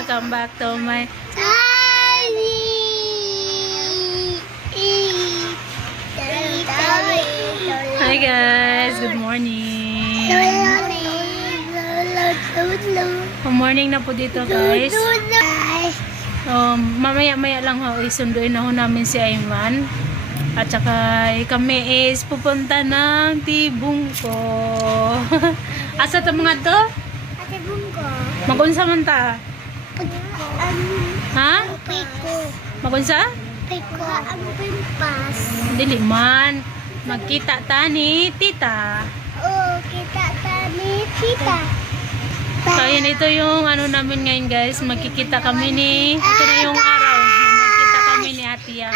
welcome back to my Hi guys, good morning. Good morning na po dito guys. Mamaya-maya lang ho, isunduin na ho namin si Ayman. At saka kami is pupunta ng Tibungko. Asa ta mga to? Tibungko. Magunsa man ta? Ha? Piko. Magunsa? Piko ang pimpas. Dili man. Magkita ta ni tita. Oh, kita tani tita. So yun, ito yung ano namin ngayon guys. Magkikita kami ni, ito na yung araw na magkita kami ni Ate Yam.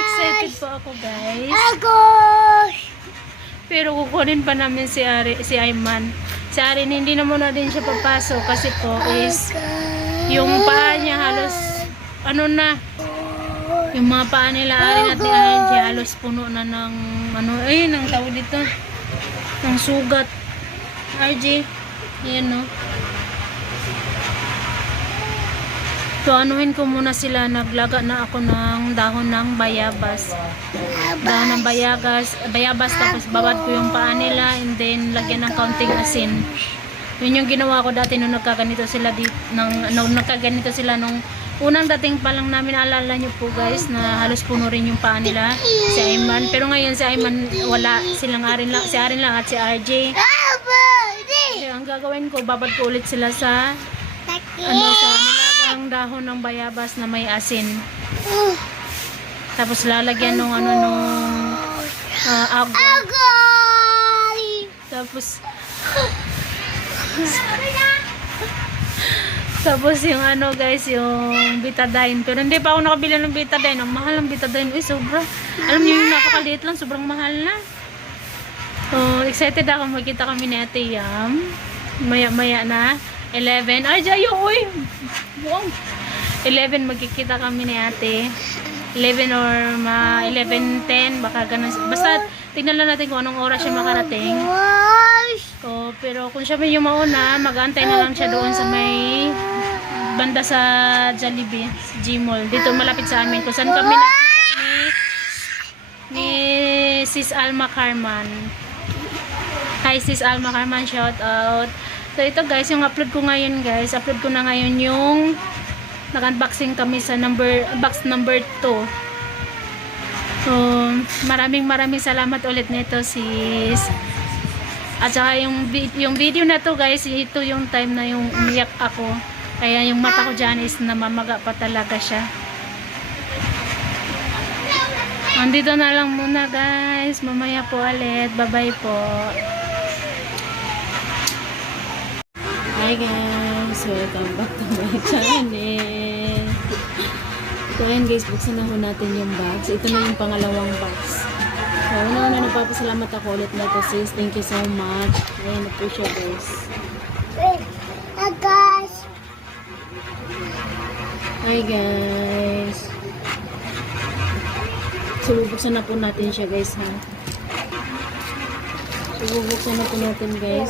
Excited po ako guys. Agos! Pero kukunin pa namin si Ayman. Si Arin hindi na muna din siya papasok kasi po is yung paa niya halos ano na, yung mga paa nila Arin at ni RJ halos puno na ng ano, ng tawag dito ng sugat. RJ, yan no. So anuhin ko muna sila, naglaga na ako ng dahon ng bayabas. Dahon ng bayabas tapos babad ko yung paa nila and then lagyan ng kaunting asin. Yun yung ginawa ko dati nung nagkaganito sila nung unang dating pa lang namin. Alala nyo po guys na halos puno rin yung paa nila si Ayman. Pero ngayon si Ayman wala, silang Arin lang, si Arin lang at si RJ. Kaya ang gagawin ko, babad ko ulit sila sa sa nilagang dahon ng bayabas na may asin. Tapos lalagyan nung tapos yung guys, yung betadine. Pero hindi pa ako nakabili ng betadine. Ang mahal ng betadine. Sobra. Alam niyo yung napakaliit lang, sobrang mahal na. So, excited ako magkita kami ni Ate Yam. Maya na. 11. Ay, Jayo, uy! Buong. 11 magkikita kami ni Ate. 11 or 11:10. Baka ganun. Basta, tignan lang natin kung anong oras siya makarating. So, pero kung siya may yung mauna, mag-aantay na lang siya doon sa may banda sa Jollibee, Gmall. Dito malapit sa amin. Kung saan kami nagkita ni Sis Alma Carman. Hi Sis Alma Carman, shout out. So ito guys, yung upload ko ngayon guys, upload ko na ngayon yung nag-unboxing kami sa box number 2. So maraming salamat ulit nito sis. At saka yung video na to guys, ito yung time na yung umiyak ako. Kaya yung mata ko dyan is namamaga pa talaga siya. Andito na lang muna guys. Mamaya po ulit. Bye-bye po. Hi guys. Welcome back to my channel. So ayan guys, buksan na ho natin yung box. Ito na yung pangalawang box. So una-una nagpapasalamat ako ulit na ito sis. Thank you so much. Ayan na po siya guys. Hi guys. So bubuksan na po natin siya guys ha. So bubuksan na po natin guys.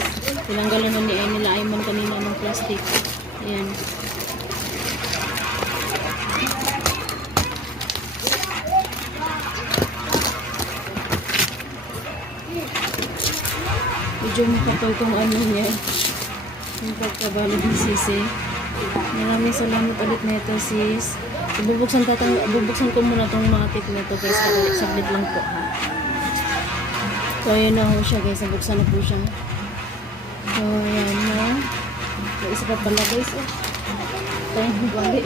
Tinanggalan na nila Ayman kanina ng plastic. Ayan. Medyo makapal tong ano niya. Yung pagkabalo ng sisi. Maraming salamat ulit nito sis. Bubuksan ko muna tong mga tip nito guys. Sabit lang po ha. So ayan na ho siya guys. Nabuksan na po siya. So ayan na. May isa pa pala guys. Tayo nabali.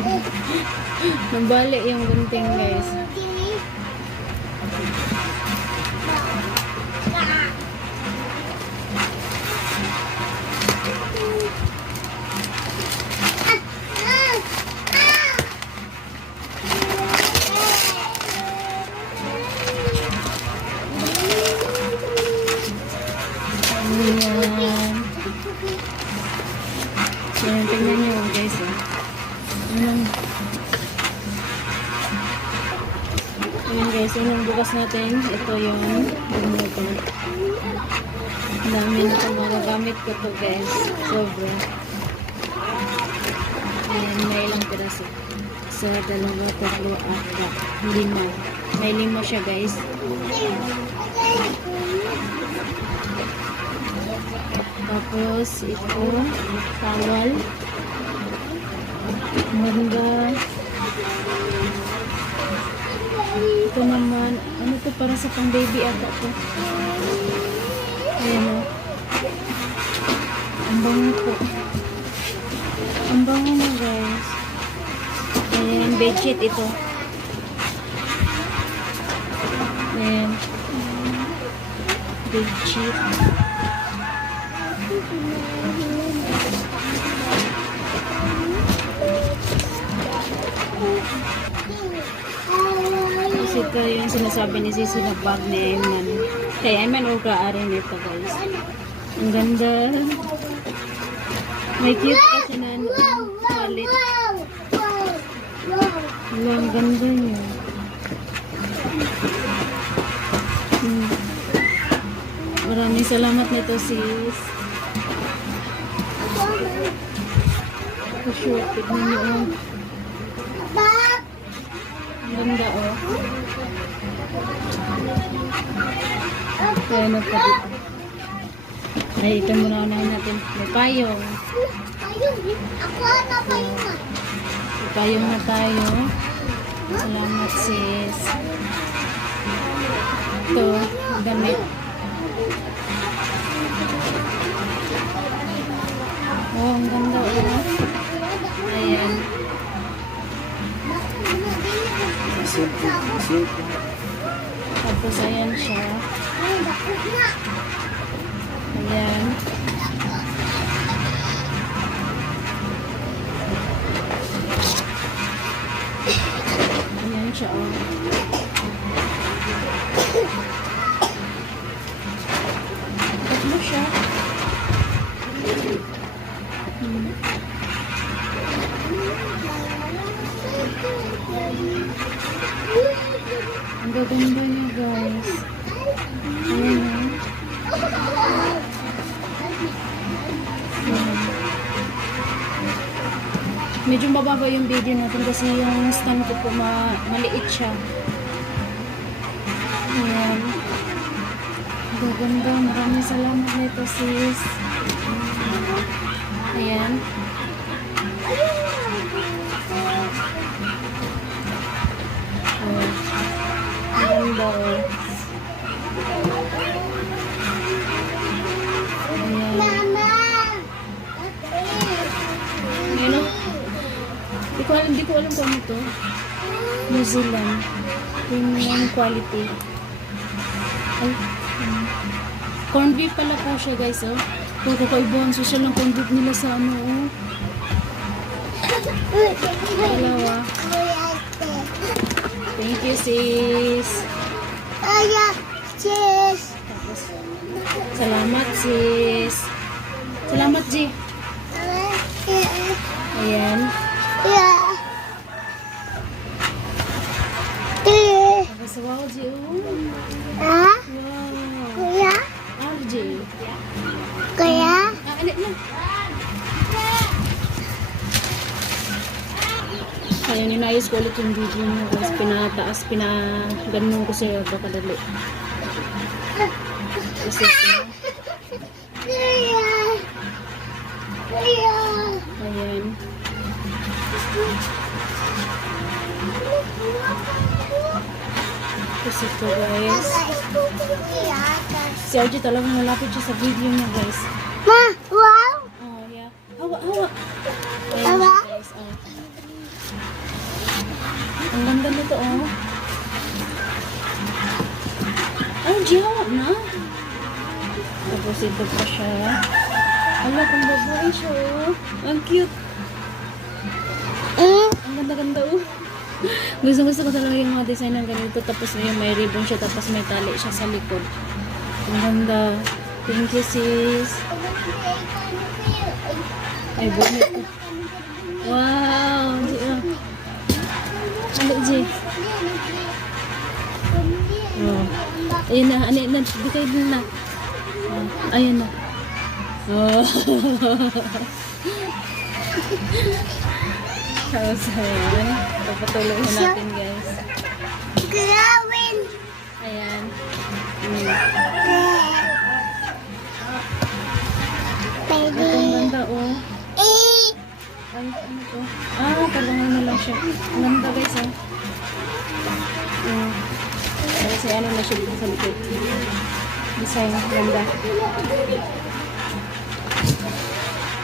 Nabali yung gunting guys. Ayan, tingnan nyo guys. Ayan guys, yung bukas natin. Ito yung dami na itong mga gamit ko to guys. Sobra. Ayan, may ilang piraso. Isa, dalawa, tatlo, apat, lima. May lima siya guys. Tapos ito, towel. Manga. Ito naman, ano to, para sa pang baby ata to. Ayan o. Ang bango po. Ang bango mo guys. Ayan, bedsheet ito. Ayan. Bedsheet. Kasi ito yung sinasabi ni Sisi na bag ni Ayman. Kaya Ayman o kaarin nito guys. Ang ganda. May cute kasi na wallet. Wala, ang ganda niya. Maraming salamat nito sis. Ito sure, tignan niyo oh. Ang ganda oh. Kaya na pa dito. Ay, ito muna unahin natin. May payong. Ako na payong na. May payong na tayo. Salamat sis. Ito, damit. Oh, ang ganda oh. Ayan. Tapos ayan siya. Ayan. Ayan siya oh. Tatlo siya. Ang gaganda niya guys. Ayan oh. Ayan. Medyo mababa yung video natin kasi yung stand ko po maliit siya. Ayan. Gaganda. Maraming salamat nito sis. Ayan. Oh. Ang ganda oh. Ayan. Mama! Ano? Di ko alam kung ano to. New Zealand. Premium quality. Ay. Corned beef pala po siya guys oh. Kung kakaibuhan social ng corned beef nila sa ano oh. Dalawa. Thank you sis. Ayan, cheers! Tapos, salamat sis. Salamat G. Ayan. Yeah. Tapos wow G oh. Ha? Wow. Kuya? RJ. Kuya? Ano na? Kaya ninayos ko ulit yung video mo guys. Pinataas, pinaganon ko siya baka dali. Kasi Kuya? Kuya? ayan. Kasi ito guys. Si RJ talagang malapit siya sa video niya guys. Ma, wow! Oh yeah. Hawa, hawa. Ayan Hawa? siya guys. Oh. Ang ganda nito oh. RJ, hawa na. Tapos ito pa siya. Ala, kung babae siya oh. Ang cute. Ang ganda-ganda oh. Gusto ko talaga yung mga design ng ganito. Tapos may ribbon siya. Tapos may tali siya sa likod. Ang ganda. Thank you sis. Ay, bonnet ko. Wow. Ano G? Oh. Ayun na. Ano na. Di kayo din na. Oh. Ayun na. Oh. Tapos, ayan. Papatuloy na natin, guys. Gawin. Ayan. Pwede. Ito ang ganda, oh. Eh. Ay, ano to? Ah, tabangan na lang siya. Ang ganda, guys, oh. Kasi ano na siya dito sa likod. Design, ganda.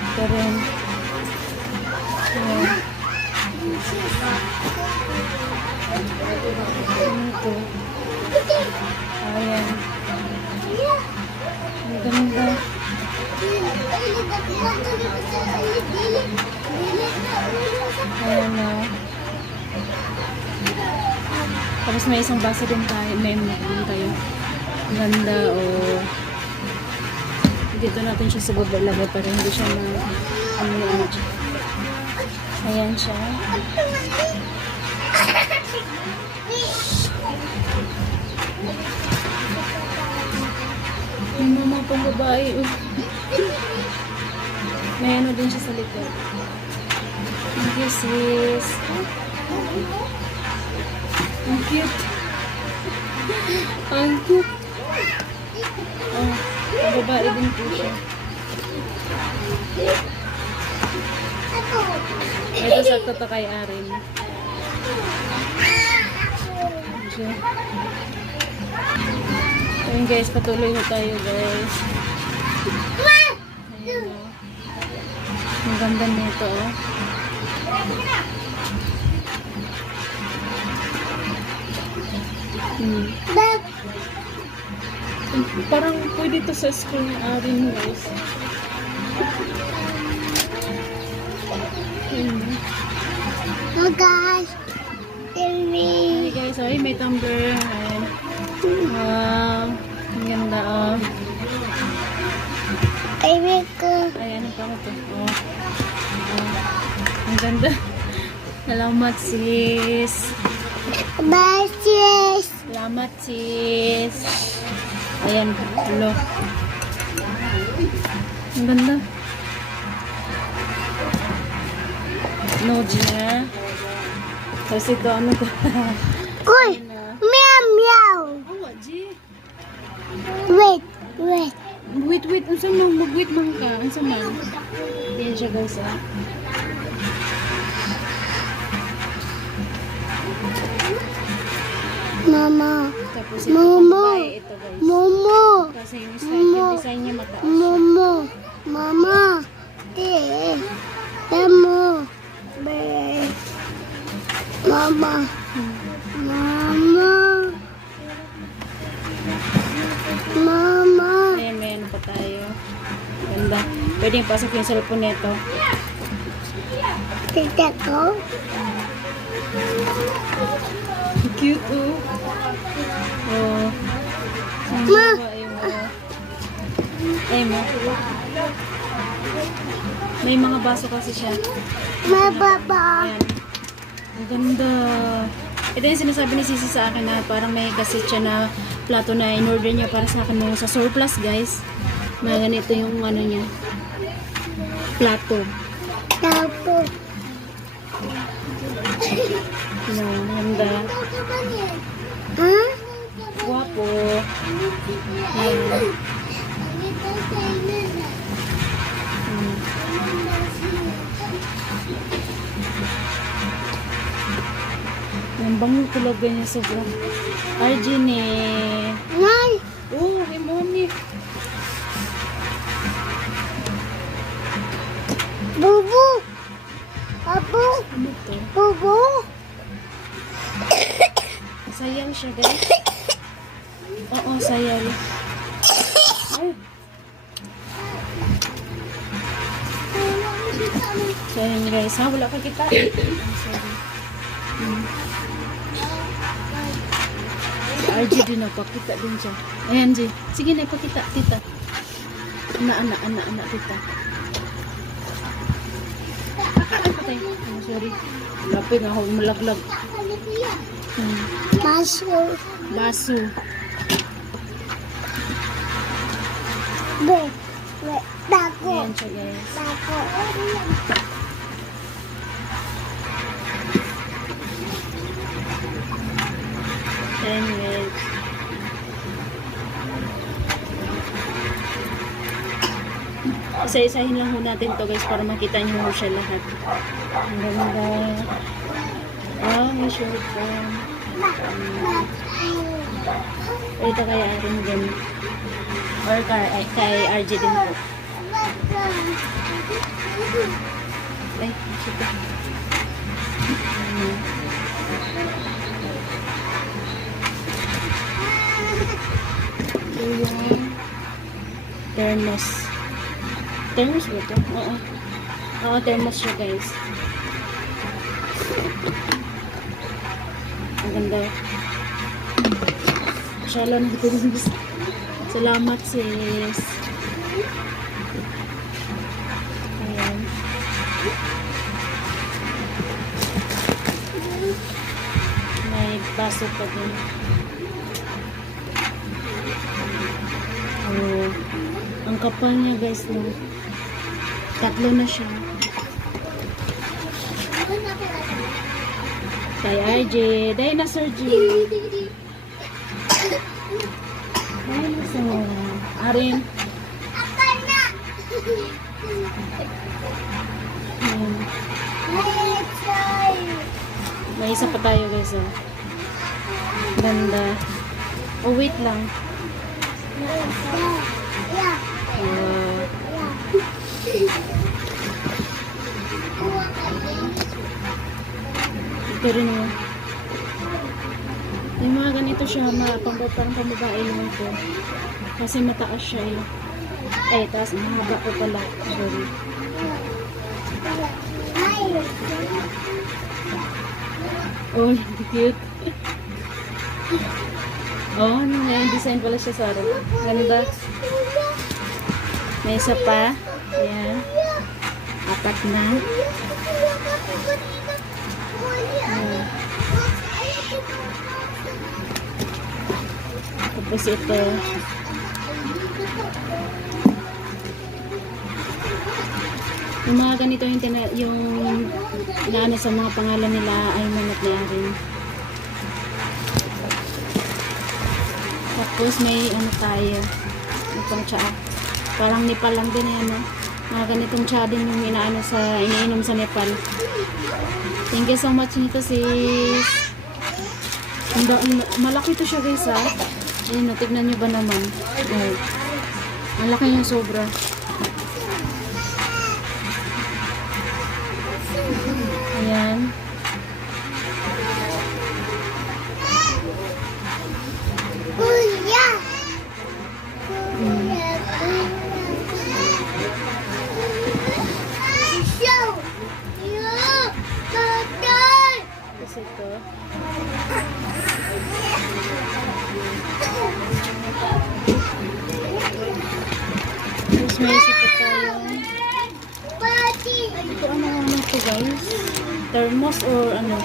Ito rin. Ayan. Ano ito? Ayan. Ang ganda. Ayan na. Tapos may isang baso din tayo. May din tayo. Ang ganda, oh. Dito natin siya sa baba ilagay para hindi siya ano siya. Ayan siya. Yung mama pang babae. May ano din siya sa likod. Thank you, sis. Ang cute. Ang cute. Oh, ang babae din po siya. Ito sakto to kay Arin. Okay. Ayun guys, patuloy na tayo guys. Ayun o. Ang ganda nito oh. Parang pwede to sa school ni Arin guys. Ayun. Oh guys. Tell me. Hey guys, ay may tumbler. Ayan. Wow. Ang ganda oh. I make Ayan, ang pang ito. Oh. Ang ganda. Salamat sis. buses. Salamat sis. Ayan. Hello. Ang ganda. Noji na. Tapos ito, ano to? Uy. Meow meow. Oh, G. Wait. Wait. Wait. Ang sama, mag-wait man ka. Ang sama. Ayan siya guys, ah. Mama. Tapos ito, Momo. babae, ito guys. Momo. Kasi yung style, yung design niya mataas. Momo. Mama. Te. Demo. Be. Mama. Mama. Mama. Ayan, may ano pa tayo. Ganda. Pwede yung pasok yung cellphone nito. Tita ko. Cute, oh. Oh. Ang Ma. babae mo. Ay mo. May mga baso kasi siya. Mababa. Ayan. Ang ganda. Ito yung sinasabi ni Sisi sa akin na parang may kasit siya na plato na in-order niya para sa akin nung sa surplus, guys. Mga ganito yung ano niya. Plato. Tapo. Ayan, ganda. Ha? Guwapo. Ayan. Ang bango talaga niya sobrang. Arjun eh. Nay. Oh, Himoni. Bubu. Apo. Ano to? Bubu. Sayal siya, guys. Oo, sayal. Ay. So, yun guys, ha? Wala ka kita. Sorry. Si RG din na, pakita din siya. Ayan, G. Sige na, pakita, tita. Anak, tita. Patay. Oh, sorry. Lapit na ako, malaglag. Maso. Baso. Be. Be. Tako. Ayan siya, guys. Tako. Then wait. Isa-isahin lang ho natin to guys para makita nyo ho siya lahat. Ang ganda. Ah, may short form. Ito kay Arin din. Or kay RJ din po. Ay, shit. Ito yung thermos. Thermos ba ito? Oo. Oo, thermos siya guys. Ang ganda. Masyala na ito guys. Salamat sis. Ayan. May baso pa din. Oh. Ang kapal niya guys no. Tatlo na siya. Kay RJ. Dinosaur G. Dinosaur. Arin. Ayan. May isa pa tayo guys oh. Ganda. Oh wait lang. Ito rin mo. Yung mga ganito siya, parang pambabae naman ito. Kasi mataas siya eh. Ay, taas. Mahaba ko pala. Sorry. Oh, cute. Oh, may design pala siya sa akin. Ganda. May isa pa. Ayan. 4 na. Ayan. Tapos ito. Yung mga ganito yung naano sa mga pangalan nila ay manat ni Arin. Tapos may ano tayo. Itong tsaa. Parang Nepal lang din yan, no? Mga ganitong tsaa din yung iniinom sa Nepal. Thank you so much nito sis. Malaki to siya guys ha. Ayun, tignan nyo ba naman. Oh. Malaki yung sobra. Ayan. Tapos ito. Tapos may isa pa tayo. Ito ano ito guys? Thermos or ano?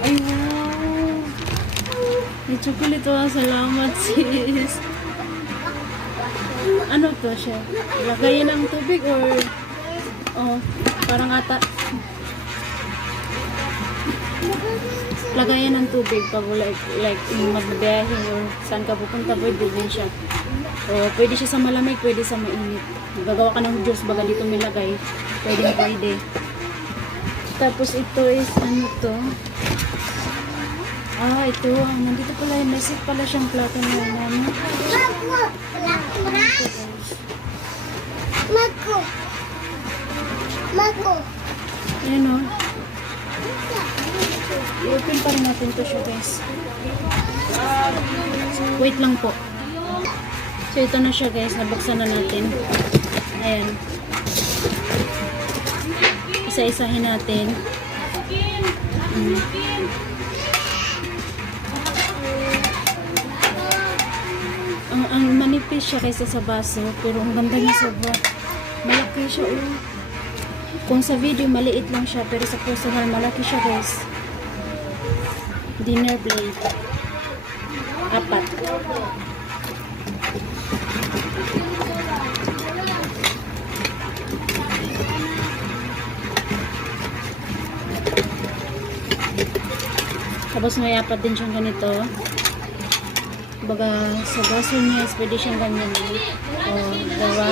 Ay wow! May chocolate oh. Salamat sis. Ano to siya? Lagayan ng tubig or oh, parang ata lagayan ng tubig pag like magbiyahe or saan ka pupunta, pwede din siya. O pwede siya sa malamig, pwede sa mainit. Gagawa ka ng juice baga dito nilagay, pwede. Tapos ito is ano to? Ah, ito. Nandito pala yung message pala siyang plato na ano. Mako. Ayan o. I-open pa rin natin to siya guys. Wait lang po. So ito na siya guys. Nabuksan na natin. Ayan. Isa-isahin natin. Ang manipis siya kaysa sa baso. Pero ang ganda niya sobra. Malaki siya oh. Kung sa video maliit lang siya. Pero sa personal malaki siya guys. Dinner plate. 4. Tapos may apat din siyang ganito. Baga sa baso niya, pwede siyang ganyan. O, diba?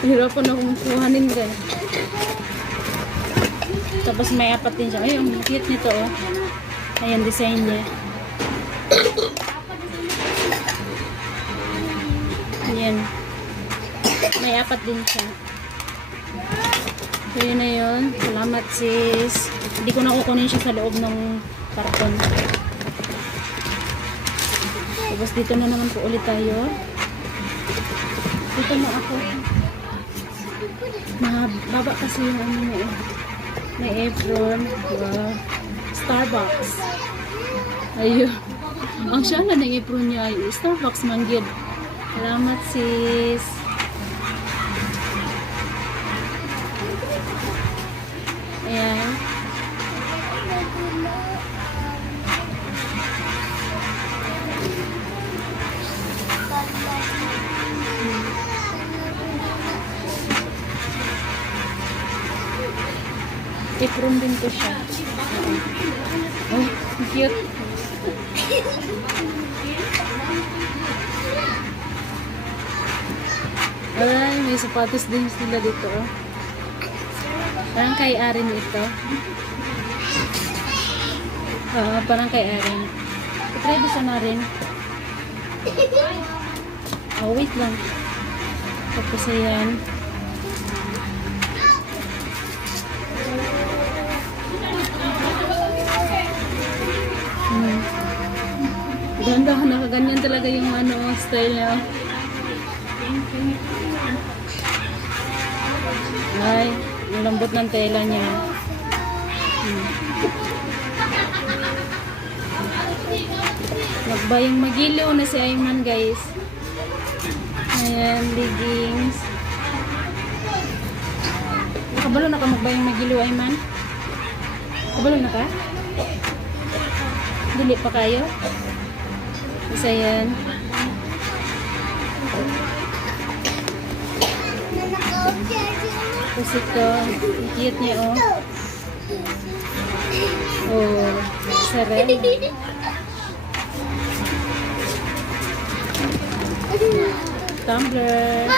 Hirapan akong kuhanin guys. Tapos may apat din siya. Ay, ang cute nito oh. Ayan, design niya. Ayan. May apat din siya. So, yun na yun. Salamat sis. Hindi ko na kukunin siya sa loob ng karton. Tapos dito na naman po ulit tayo. Dito na ako. Mahaba kasi yung ano mo eh. May apron. Wow. Starbucks. Ayun. Ang siya na ng apron niya ay Starbucks man yun. Salamat sis. Ayan. Apron din to siya. Oh, cute. Ay, may sapatos din sila dito. Oh. Parang kay Arin ito. Parang kay Arin. Try doon na rin. Oh, wait lang. Tapos ayan. Ganda, nakaganyan talaga yung ano, style niya. Ay, yung lambot ng tela niya. Magbayang magiliw na si Ayman guys. Ayan, leggings. Nakabalo na ka magbayang magiliw Ayman? Nakabalo na ka? Dili pa kayo? Isa yan. Tapos ito, cute niya oh. Oh, sarap. Tumbler.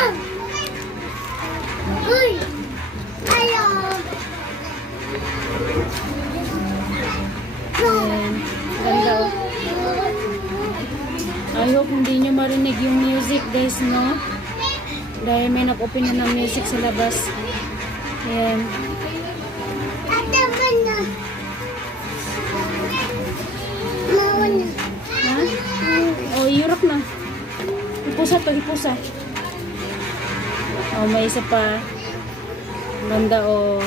Uy! Ayaw! Ayan, ganda oh. I hope hindi nyo marinig yung music guys, no? Dahil may nag-open na ng music sa labas. Ayan. Ate mo na. Mawa na. Ha? Oh, Europe na. Hipusa to, hipusa. Oh, may isa pa. Ganda oh.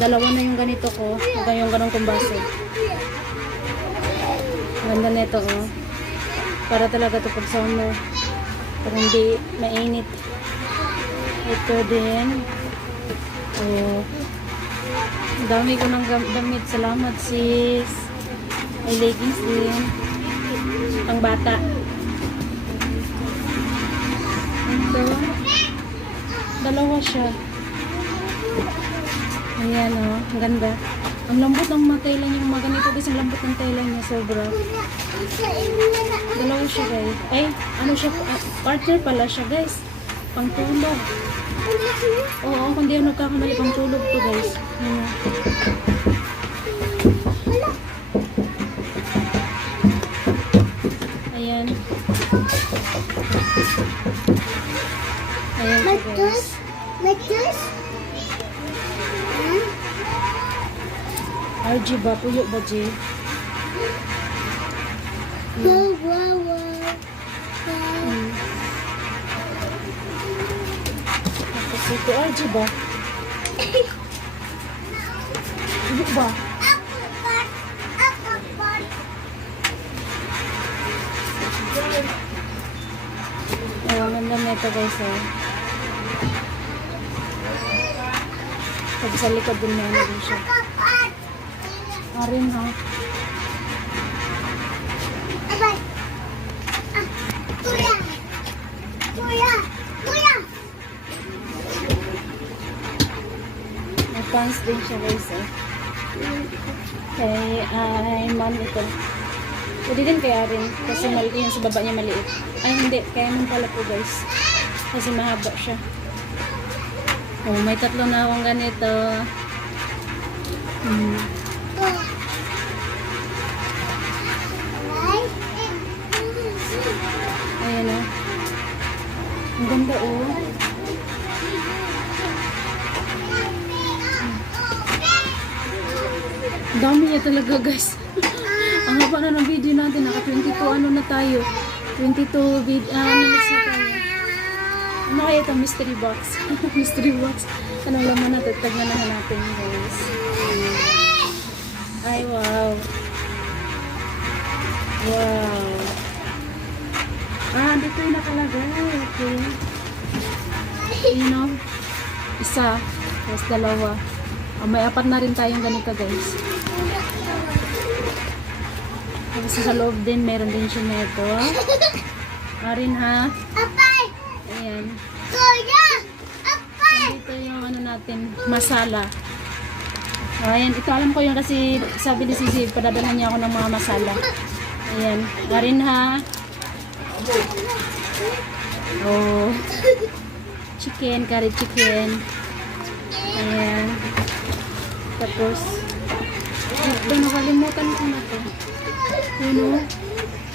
Dalawa na yung ganito ko. Ito yung ganong kumbaso. Ganda nito oh. Para talaga ito pag summer. Para hindi mainit. Ito din. Oh. Ang dami ko ng damit. Salamat sis. May leggings din. Pang bata. Ito. Dalawa siya. Ayan oh. Ang ganda. Ang lambot ng mga tela niya. Mga ganito guys. Ang lambot ng tela niya. Sobra. Dalawa siya guys. Ay, ano siya? Partner pala siya guys. Pangtulog. Oo, kung di ako nagkakamali, pangtulog to guys. Ayan. Ayan siya guys. Matus? RG ba? Puyo ba, G? Wow, wow, wow. Tapos ito, RG ba? Puyo ba? Ayan, ganda na ito guys, oh. Tapos sa likod din na din siya. Arin ha. pants din siya guys eh. Kay Ayman ito. Pwede din kay Arin. Kasi yung sa baba niya maliit. Ay hindi, kaya Ayman pala po guys. Kasi mahaba siya. Oh, may 3 na akong ganito. Ayan o. Ang ganda o. Ang dami niya talaga guys. Ang haba na ng video natin. Naka 22 ano na tayo. 22 minutes na tayo. Ano kaya ito? Mystery box. Mystery box. Anong laman natin? Tagnan na natin guys. Ay wow. Wow. Ah, dito yung nakalagay. Okay. You know, isa. Tapos 2. May 4 na rin tayong ganito guys. Tapos sa loob din, meron din siya nito. Marin ha. Apay! Ayan. Kuya! Apay! Dito yung ano natin, masala. Ayan, ito alam ko yun kasi sabi ni Sisi, padadala niya ako ng mga masala. Ayan, Marin ha. Oh. Chicken, curry chicken. Ayan. Tapos, ito, nakalimutan ko na to. Yun o.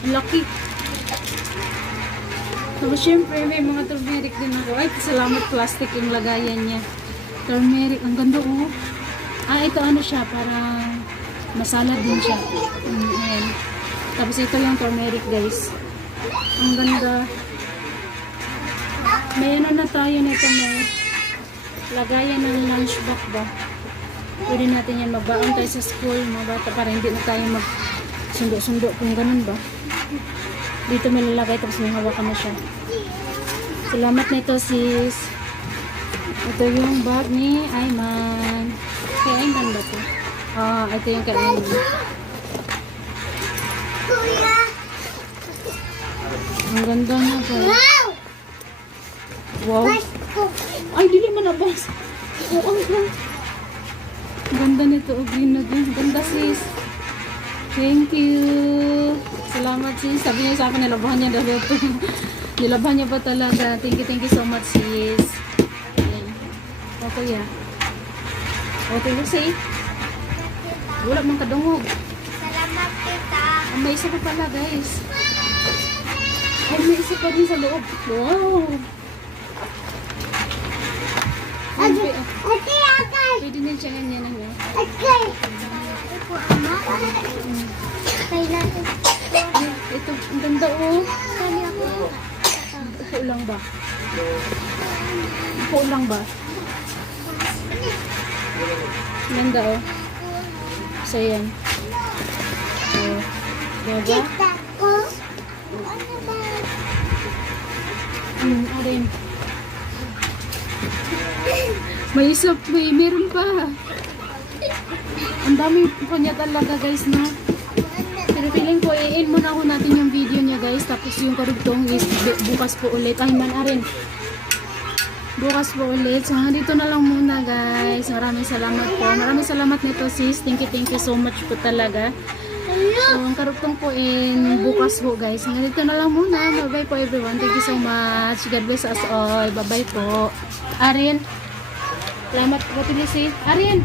Ang laki. Tapos, syempre, may mga turmeric din ako. Ay, salamat plastic yung lagayan niya. Turmeric. Ang ganda o. Ah, ito ano siya, parang masala din siya. Ayan. Tapos, ito yung turmeric, guys. Ang ganda. May ano na tayo nito, may lagayan ng lunchbox ba? Pwede natin yan magbaon tayo sa school, mga bata, para hindi na tayo mag-sundo-sundo kung ganun ba. Dito may lalagay, tapos may hawakan na siya. Salamat nito sis. Ito yung bag ni Ayman. Kay Ayman ba ito? Ah, ito yung kay Ayman. Kuya! Ang ganda na ba? Wow! Wow. Basko! Ay, dili man nabas. Oh, ang ganda nito. Oh, green na din. Ganda sis. Thank you. Salamat sis. Sabi niya sa akin, nilabahan niya dahil ito. Nilabahan niya pa talaga. Thank you so much sis. Ayan. O kuya. O kuya say. Wala mang kadungog. Salamat kita! Ah, may isa pa pala guys. Ay, may isa pa din sa loob. Wow. Ate, akay! Pwede din siya ganyan ano. Akay! Ito, ama. Kailan ito? Ito, ang ganda oh. Kali ako. Upo lang ba? Upo lang ba? Ganda oh. So yan. Oh. Diba? Kita ko. Ano ba? Arin. May isa, meron pa. Ang dami po niya talaga guys na. Pero feeling ko, i-end muna ako natin yung video niya guys. Tapos yung karugtong is bukas po ulit. Ay man, Arin. Bukas po ulit. So dito na lang muna guys. Maraming salamat po. Maraming salamat nito sis. Thank you so much po talaga. So ang karugtong po in bukas po guys. Dito na lang muna. Bye bye po everyone. Thank you so much. God bless us all. Bye bye po. Arin. Salamat po Tulisi. Arin.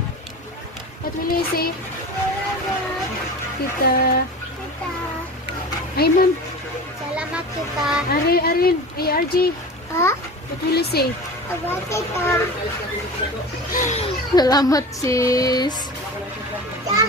Tulisi. Kita. Kita. Ayman. Salamat kita. Arin. ARG. Ha? Tulisi. Aba kita. Salamat sis. Ja.